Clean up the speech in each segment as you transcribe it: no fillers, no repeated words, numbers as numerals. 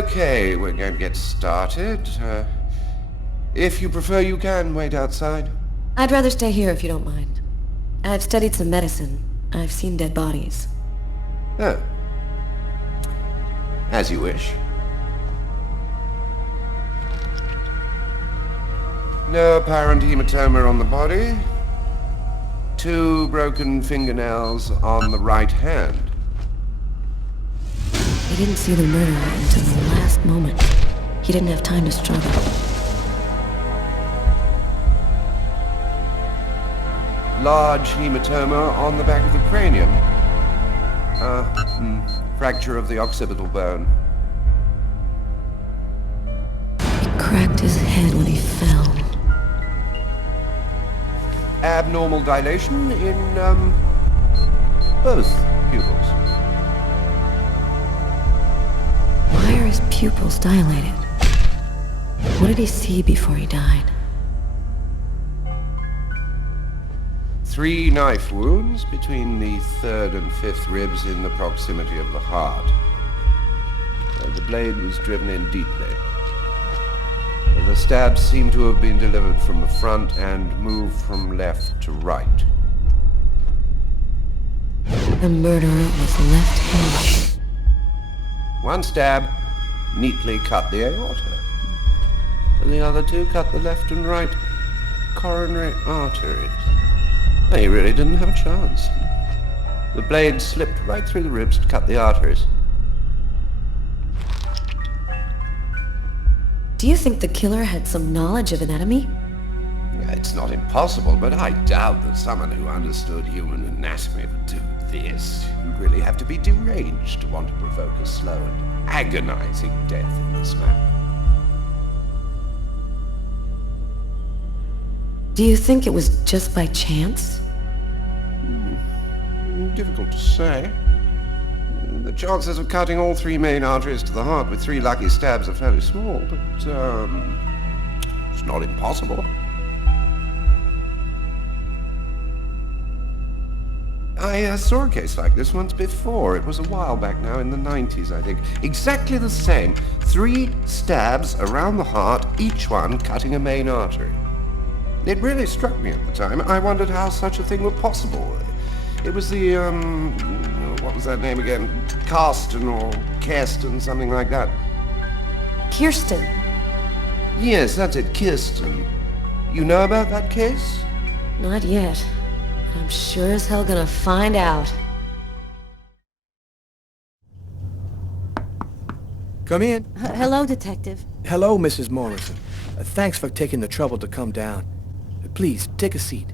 Okay, we're going to get started. If you prefer, you can wait outside. I'd rather stay here if you don't mind. I've studied some medicine. I've seen dead bodies. Oh. As you wish. No apparent hematoma on the body. 2 broken fingernails on the right hand. He didn't see the murderer until the last moment. He didn't have time to struggle. Large hematoma on the back of the cranium. Fracture of the occipital bone. He cracked his head when he fell. Abnormal dilation in, both pupils. Why are his pupils dilated? What did he see before he died? 3 knife wounds between the 3rd and 5th ribs in the proximity of the heart. The blade was driven in deeply. The stabs seem to have been delivered from the front and moved from left to right. The murderer was left-handed. 1 stab neatly cut the aorta. The other 2 cut the left and right coronary arteries. He really didn't have a chance. The blade slipped right through the ribs to cut the arteries. Do you think the killer had some knowledge of anatomy? It's not impossible, but I doubt that someone who understood human anatomy would do this. You'd really have to be deranged to want to provoke a slow and agonizing death in this manner. Do you think it was just by chance? Difficult to say. The chances of cutting all 3 main arteries to the heart with 3 lucky stabs are fairly small, but it's not impossible. I saw a case like this once before. It was a while back now, in the 90s, I think. Exactly the same. 3 stabs around the heart, each one cutting a main artery. It really struck me at the time. I wondered how such a thing were possible. It was the, what was that name again? Carsten or Kirsten, something like that. Kirsten. Yes, that's it, Kirsten. You know about that case? Not yet. I'm sure as hell gonna find out. Come in. Hello, Detective. Hello, Mrs. Morrison. Thanks for taking the trouble to come down. Please, take a seat.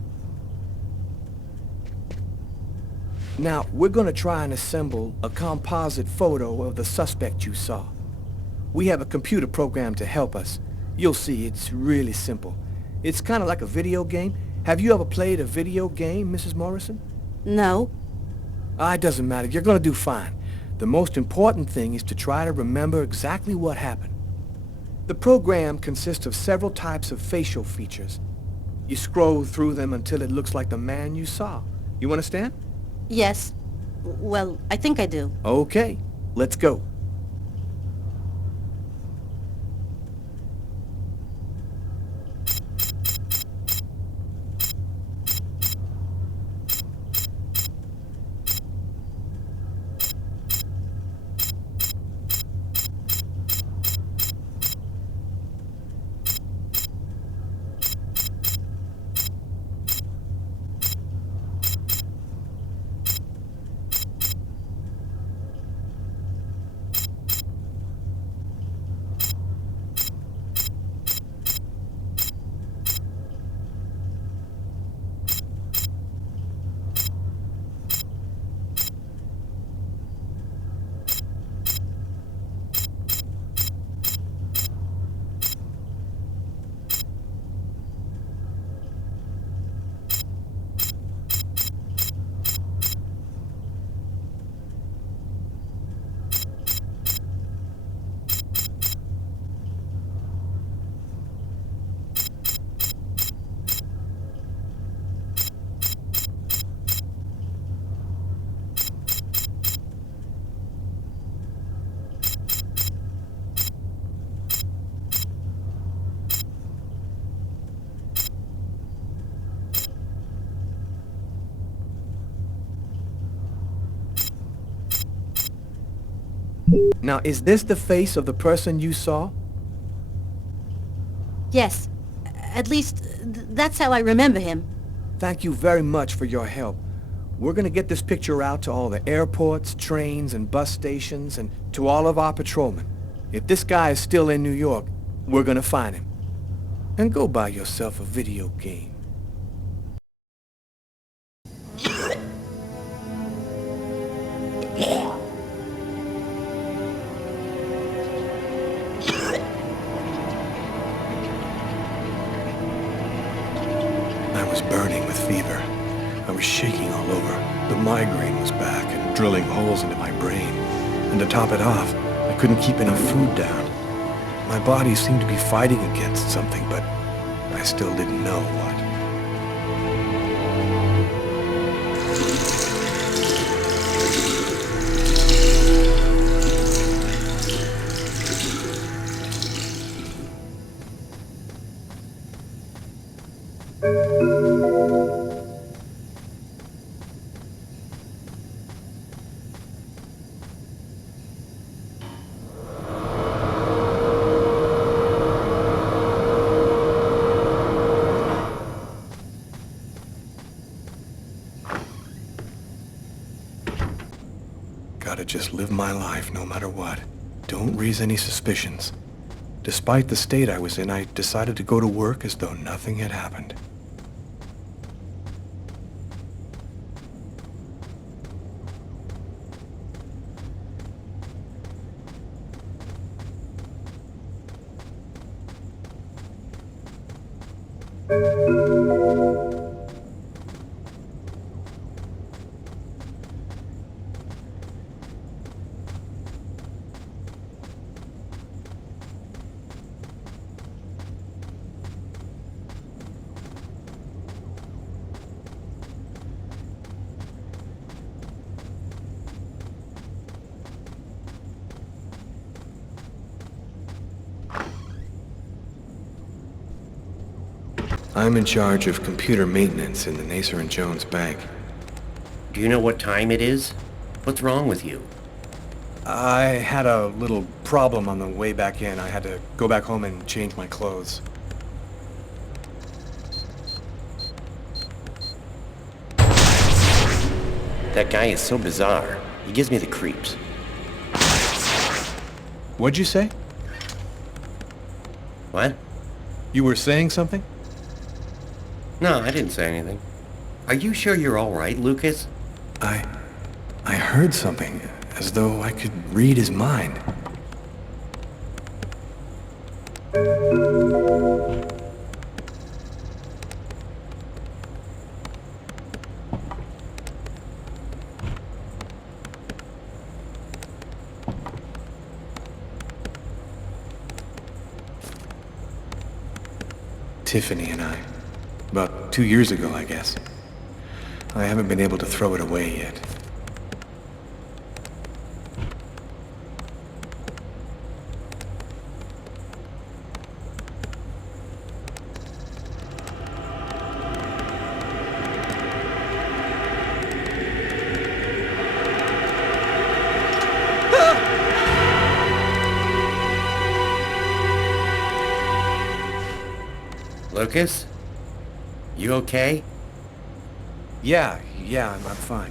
Now, we're going to try and assemble a composite photo of the suspect you saw. We have a computer program to help us. You'll see, it's really simple. It's kind of like a video game. Have you ever played a video game, Mrs. Morrison? No. It doesn't matter. You're going to do fine. The most important thing is to try to remember exactly what happened. The program consists of several types of facial features. You scroll through them until it looks like the man you saw. You understand? Yes. Well, I think I do. Okay, let's go. Now, is this the face of the person you saw? Yes. At least, that's how I remember him. Thank you very much for your help. We're gonna get this picture out to all the airports, trains, and bus stations, and to all of our patrolmen. If this guy is still in New York, we're gonna find him. And go buy yourself a video game. I was burning with fever. I was shaking all over. The migraine was back and drilling holes into my brain. And to top it off, I couldn't keep any food down. My body seemed to be fighting against something, but I still didn't know what. Gotta just live my life no matter what. Don't raise any suspicions. Despite the state I was in, I decided to go to work as though nothing had happened. I'm in charge of computer maintenance in the Nacer and Jones Bank. Do you know what time it is? What's wrong with you? I had a little problem on the way back in. I had to go back home and change my clothes. That guy is so bizarre. He gives me the creeps. What'd you say? What? You were saying something? No, I didn't say anything. Are you sure you're all right, Lucas? I heard something, as though I could read his mind. Tiffany and I. About 2 years ago, I guess. I haven't been able to throw it away yet. Lucas? You okay? Yeah, I'm fine.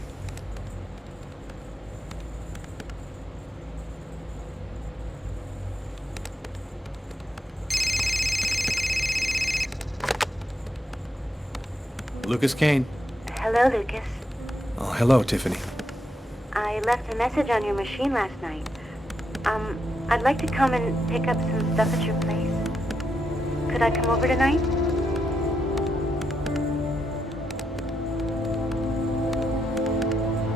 Lucas Kane. Hello, Lucas. Oh, hello, Tiffany. I left a message on your machine last night. I'd like to come and pick up some stuff at your place. Could I come over tonight?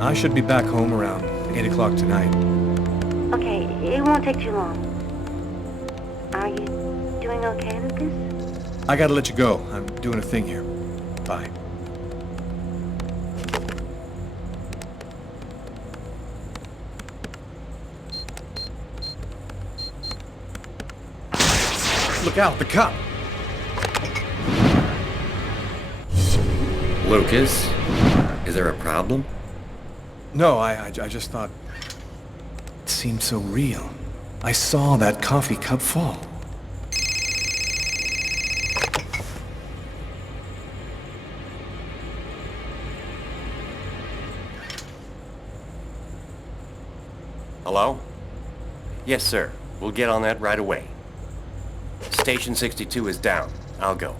I should be back home around 8 o'clock tonight. Okay, it won't take too long. Are you doing okay, Lucas? I gotta let you go. I'm doing a thing here. Bye. Look out, the cop! Lucas? Is there a problem? No, I just thought... seemed so real. I saw that coffee cup fall. Hello? Yes, sir. We'll get on that right away. Station 62 is down. I'll go.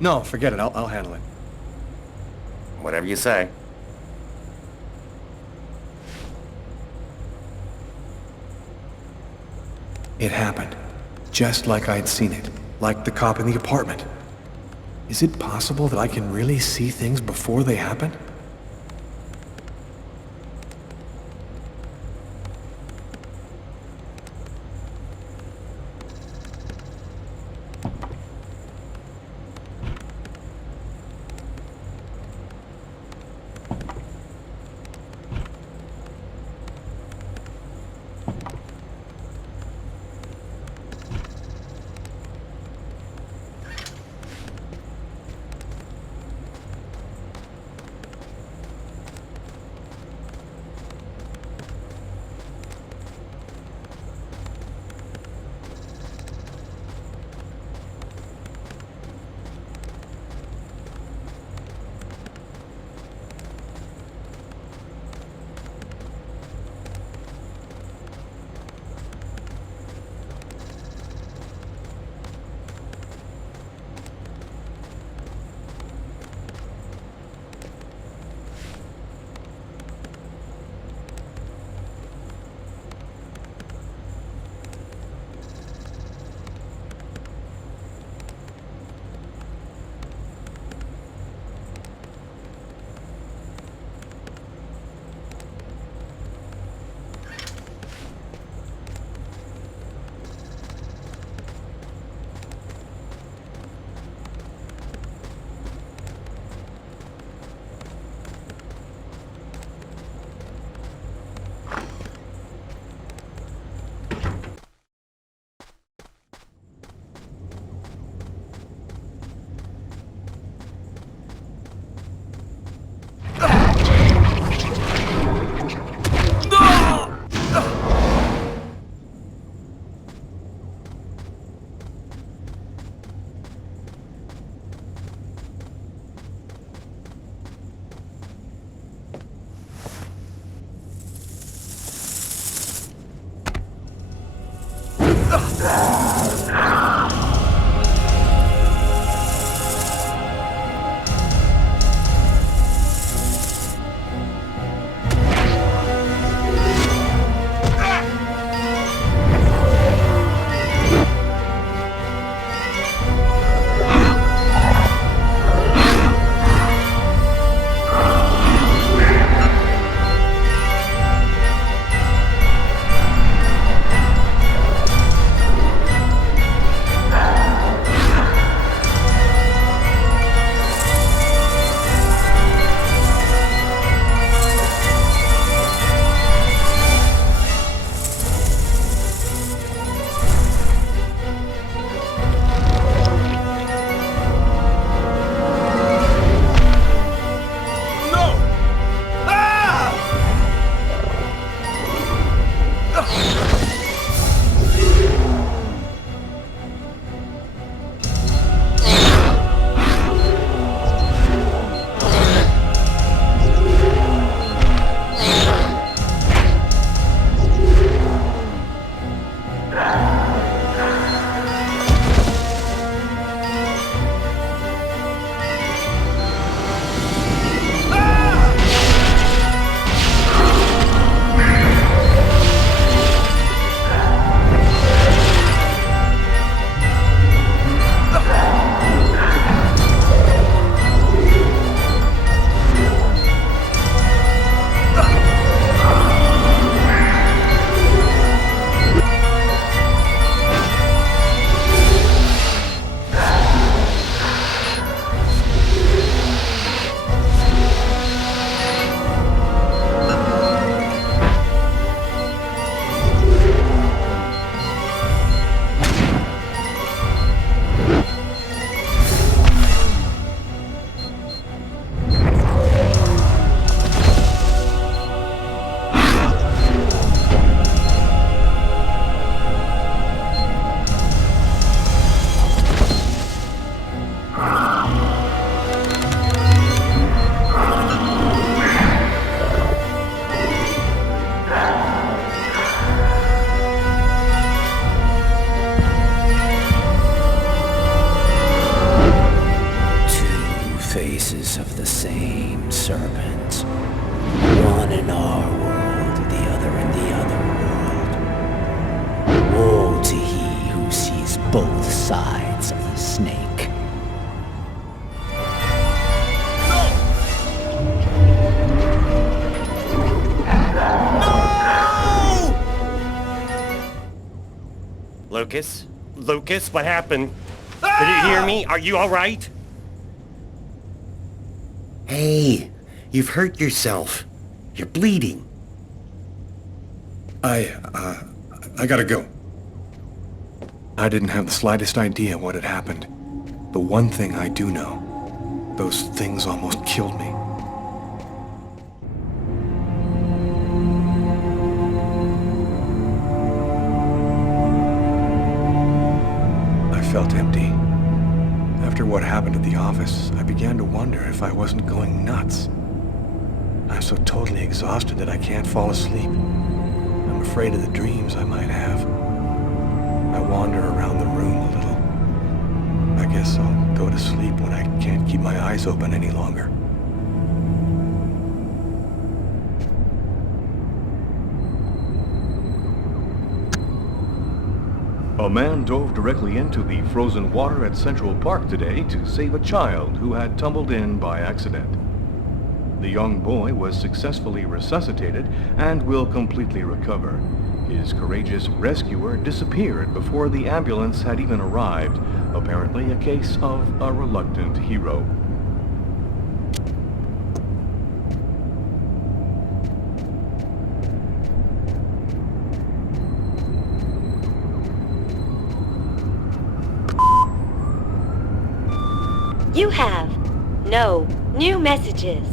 No, forget it. I'll handle it. Whatever you say. It happened. Just like I'd seen it. Like the cop in the apartment. Is it possible that I can really see things before they happen? sides of the snake. Lucas? Lucas, what happened? Did you hear me? Are you alright? Hey, you've hurt yourself. You're bleeding. I gotta go. I didn't have the slightest idea what had happened. But one thing I do know, those things almost killed me. I felt empty. After what happened at the office, I began to wonder if I wasn't going nuts. I'm so totally exhausted that I can't fall asleep. I'm afraid of the dreams I might have. I wander around the room a little. I guess I'll go to sleep when I can't keep my eyes open any longer. A man dove directly into the frozen water at Central Park today to save a child who had tumbled in by accident. The young boy was successfully resuscitated and will completely recover. His courageous rescuer disappeared before the ambulance had even arrived, apparently a case of a reluctant hero. You have no new messages.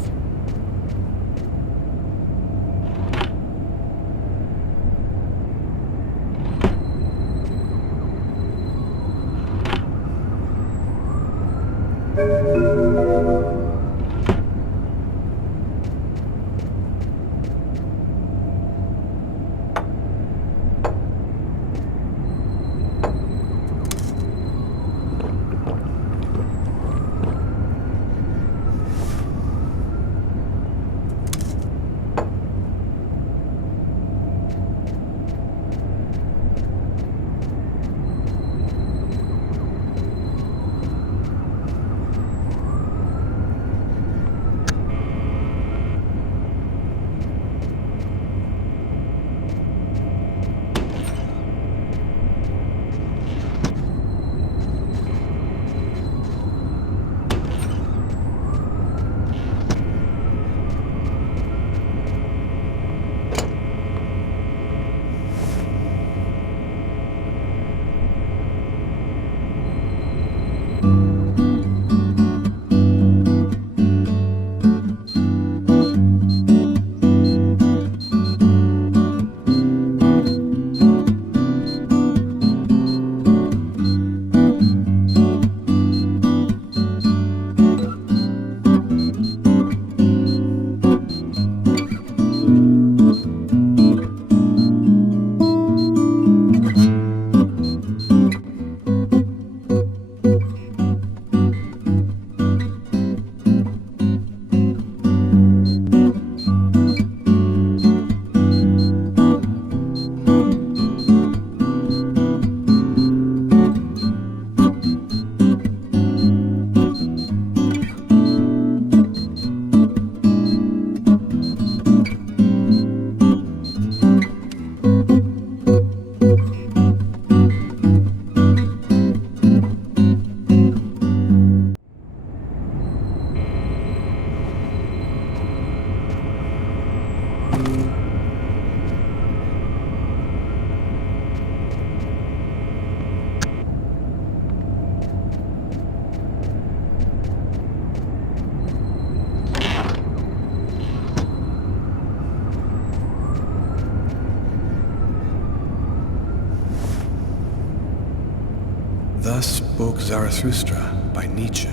Thus spoke Zarathustra by Nietzsche.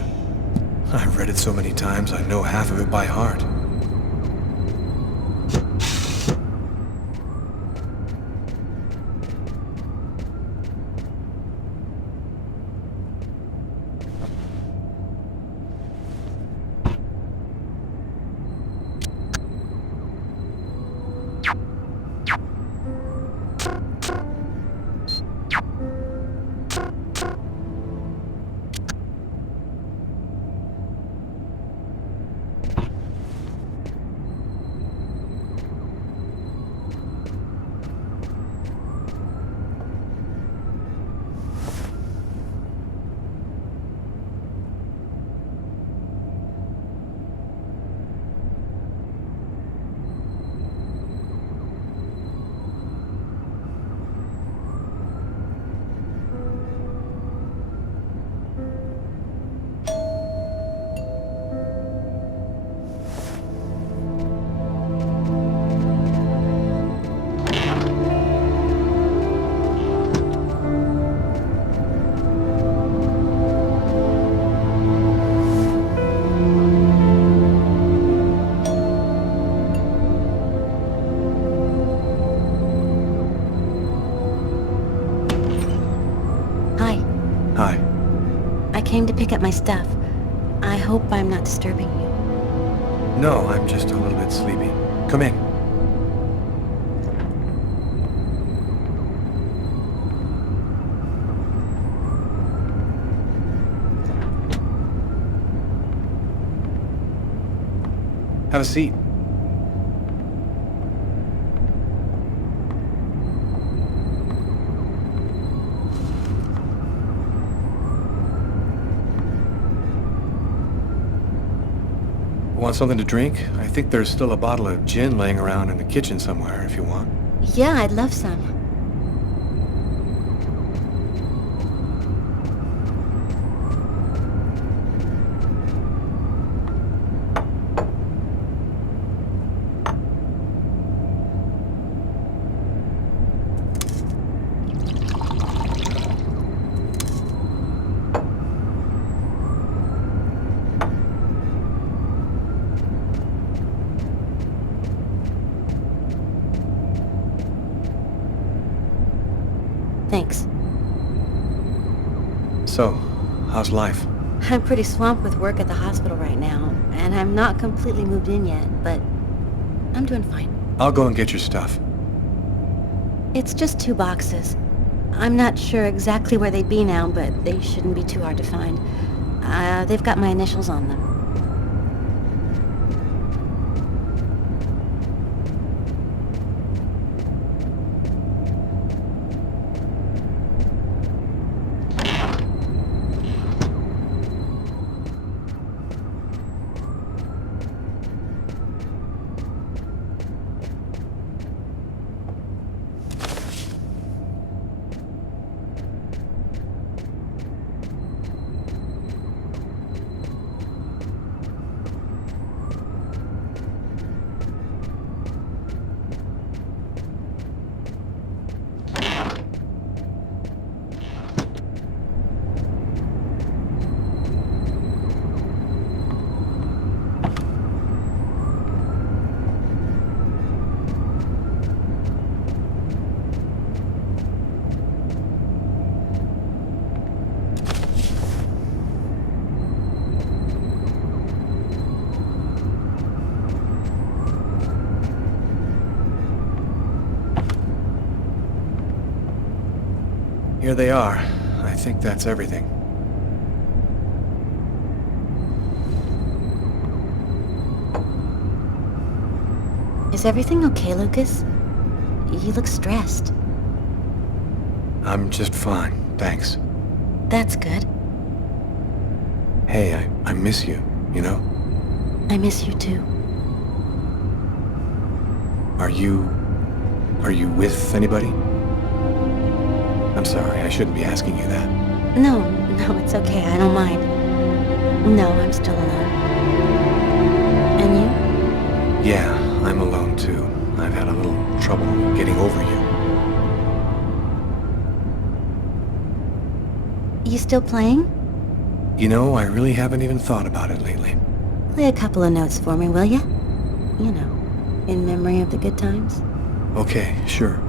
I've read it so many times I know half of it by heart. came to pick up my stuff. I hope I'm not disturbing you. No, I'm just a little bit sleepy. Come in. Have a seat. Want something to drink? I think there's still a bottle of gin laying around in the kitchen somewhere if you want. Yeah, I'd love some. Thanks. So, how's life? I'm pretty swamped with work at the hospital right now, and I'm not completely moved in yet, but I'm doing fine. I'll go and get your stuff. It's just 2 boxes. I'm not sure exactly where they'd be now, but they shouldn't be too hard to find. They've got my initials on them. Here they are. I think that's everything. Is everything okay, Lucas? You look stressed. I'm just fine, thanks. That's good. Hey, I miss you, you know? I miss you too. Are you with anybody? I'm sorry, I shouldn't be asking you that. No, it's okay. I don't mind. No, I'm still alone. And you? Yeah, I'm alone too. I've had a little trouble getting over you. You still playing? You know, I really haven't even thought about it lately. Play a couple of notes for me, will ya? You know, in memory of the good times. Okay, sure.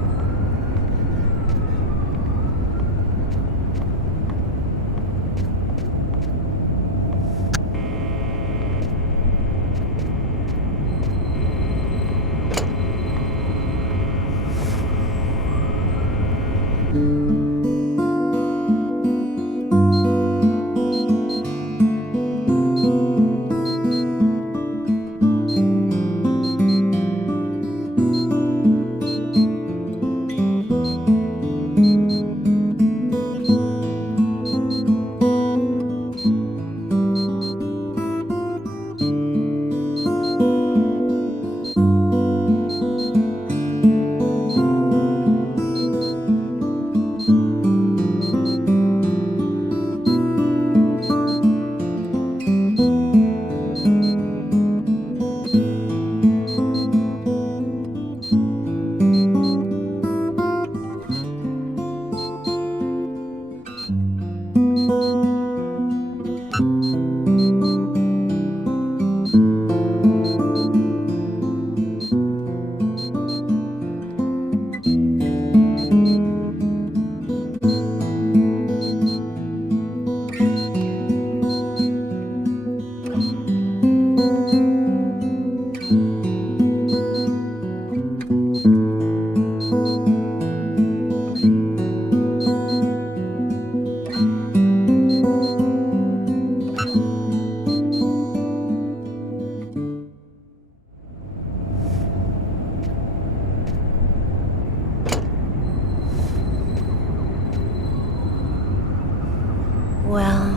Well,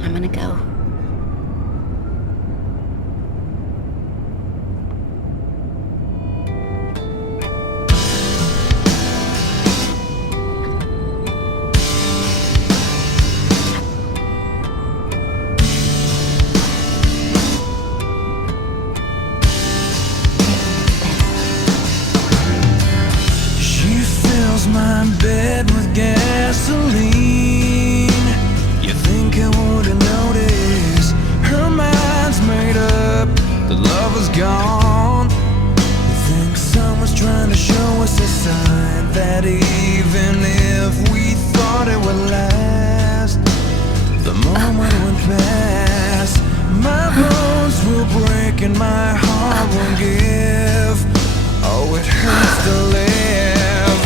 I'm gonna go. She fills my bed with gasoline. You think I wouldn't notice? Her mind's made up, the love is gone. You think someone's trying to show us a sign that even if we thought it would last, the moment would pass. My bones will break and my heart won't give. Oh, it hurts to live.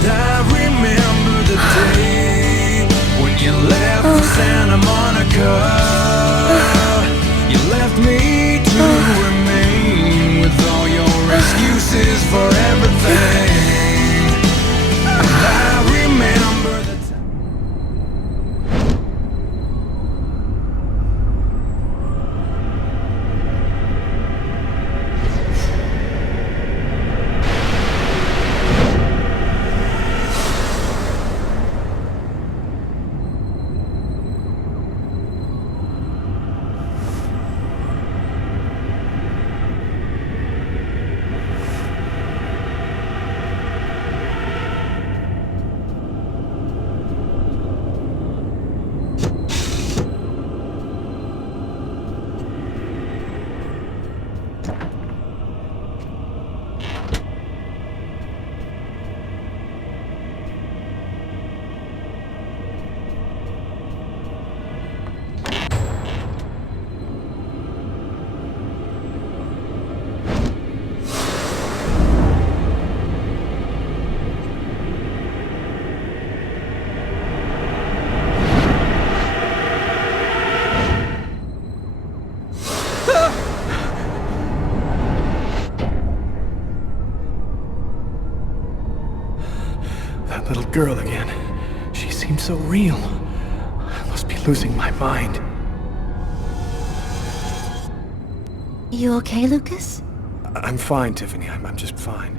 And I remember the day when you left for Santa Monica. You left me to remain with all your excuses for everything. And I remember the time. That little girl again. She seems so real. I must be losing my mind. You okay, Lucas? I'm fine, Tiffany. I'm just fine.